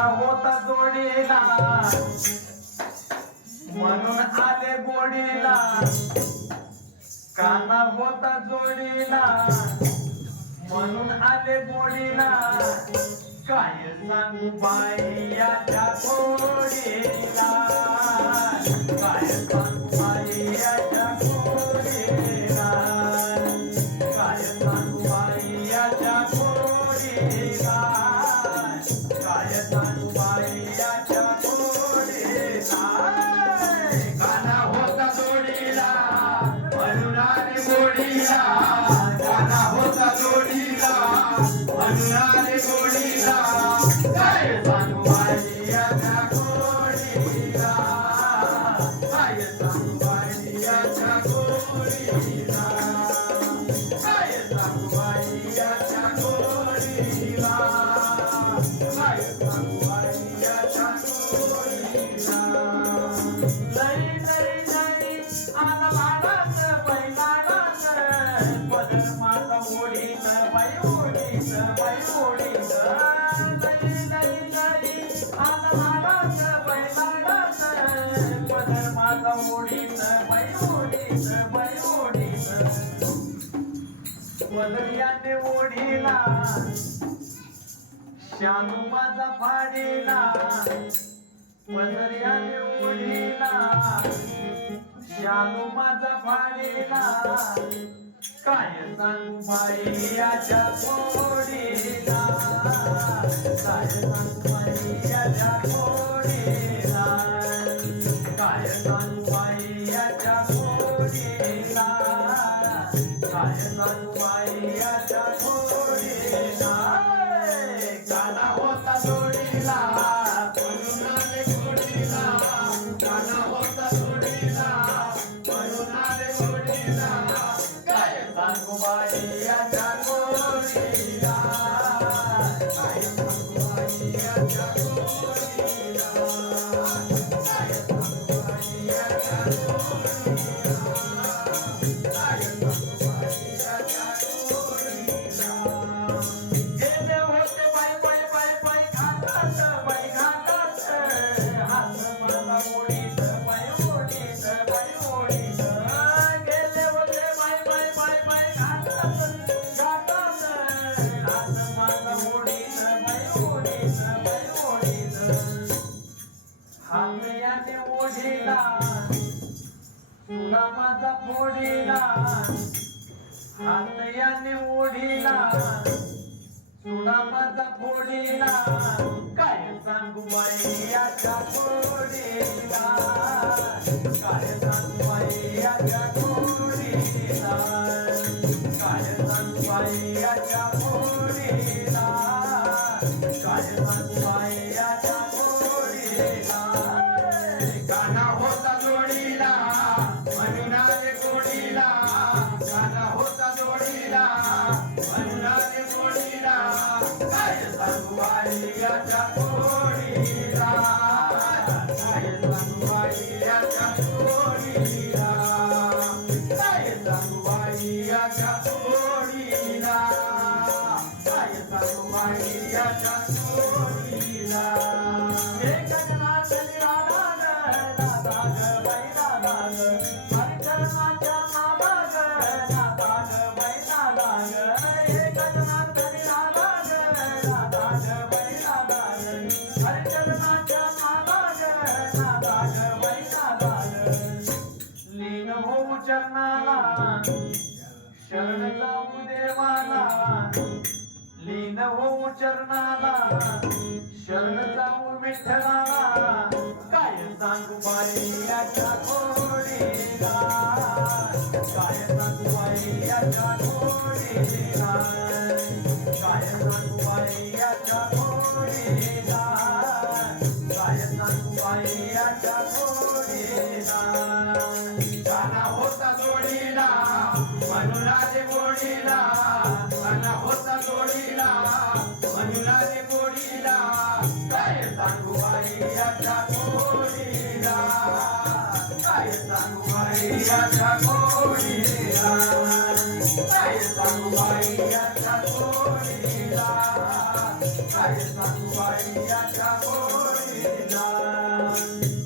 काना होता जोडीला म्हणून आले गोडीला काना होता जोडीला म्हणून आले गोडीला काय सांगू बाई याच्या गोडीला काय सांगू बाई याच्या गोडीला काय सांगू बाई याच्या गोडीला काय सांगू बाई याच्या गोडीला काना होता जोडीला म्हणून आले गोडीला काना होता जोडीला म्हणून आले गोडीला काय सांगू बाई याच्या गोडीला काय सांगू बाई याच्या गोडीला काय सांगू बाई याच्या गोडीला काय सांगू बाई याच्या गोडीला लई लई लई आला लाडात बाई लाडात पदर माझा ओढीत बाई ओढीत बाई ओढीत लई लई लई आला लाडात बाई लाडात पदर माझा ओढीत बाई ओढीत बाई ओढीत पदरियाने ओढीला शालू माझा फाडीला पदरियाने ओढीला शालू माझा फाडीला काय सांगू बाई याच्या गोडीला काय सांगू बाई याच्या गोडीला काय सांगू बाई याच्या गोडीला काय सांगू बाई याच्या गोडीला काना होता जोडीला म्हणून आले गोडीला काना होता जोडीला म्हणून आले गोडीला काय सांगू बाई याच्या गोडीला काय सांगू बाई याच्या गोडीला काय सांगू बाई याच्या गोडीला काय सांगू बाई याच्या गोडीला गेले होते बाई बाई बाई बाई घाटात बाई घाटात हात माझा ओढीत बाई ओढीत बाई ओढीत गेले होते बाई बाई बाई बाई घाटात घाटात हात माझा ओढीत बाई ओढीत बाई ओढीत हात याने ओढीला तुला माझा फोडीला हात याने ओढीला तुला माझा फोडीला काय सांगू बाई याच्या गोडीला काय सांगू बाई याच्या गोडीला काय सांगू बाई याच्या गोडीला काय सांगू बाई याच्या गोडीला काना होता जोडीला म्हणून आले गोडीला काना होता जोडीला म्हणून आले गोडीला काय सांगू बाई याच्या गोडीला काय सांगू बाई याच्या गोडीला काय सांगू बाई याच्या गोडीला काय सांगू बाई याच्या गोडीला हे गगनातली राधा ग राधा ग बाई राधा ग हरिचरणाच्या नादा ग नादा ग बाई नादा ग हे गगनातली राधा ग राधा ग बाई राधा ग हरिचरणाच्या नादा ग नादा ग बाई नादा ग लीन होऊ चरणाला शरण जाऊ देवाला लीन होऊ चरणाला शरण जाऊ विठ्ठलाला काय सांगू बाई याच्या गोडीला काय सांगू बाई याच्या गोडीला काय सांगू बाई याच्या गोडीला काय सांगू बाई याच्या गोडीला काना होता जोडीला म्हणून आले गोडीला काना होता जोडीला म्हणून आले गोडीला काय सांगू बाई याच्या गोडीला काय सांगू बाई याच्या गोडीला काय सांगू बाई याच्या गोडीला काय सांगू बाई याच्या गोडीला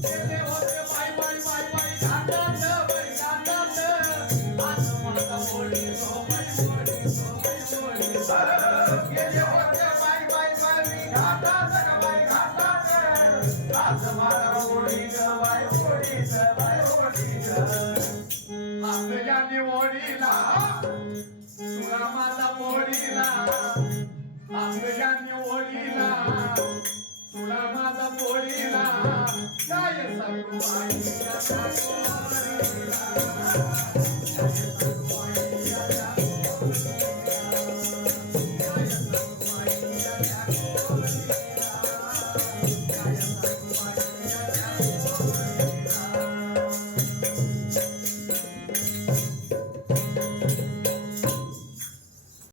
गेले होते बाई बाई बाई बाई घाटात बाई घाटात आज माझा मोडी तो बाई मोडी तो बाई मोडी गेले होते बाई बाई बाई घाटात बाई घाटात आज माझा मोडी ग बाई मोडी ग बाई मोडी ग आपल्या निवडीला तुला माझा मोडीला आपल्या निवडीला तुला माझा मोडीला काय सांगू बाई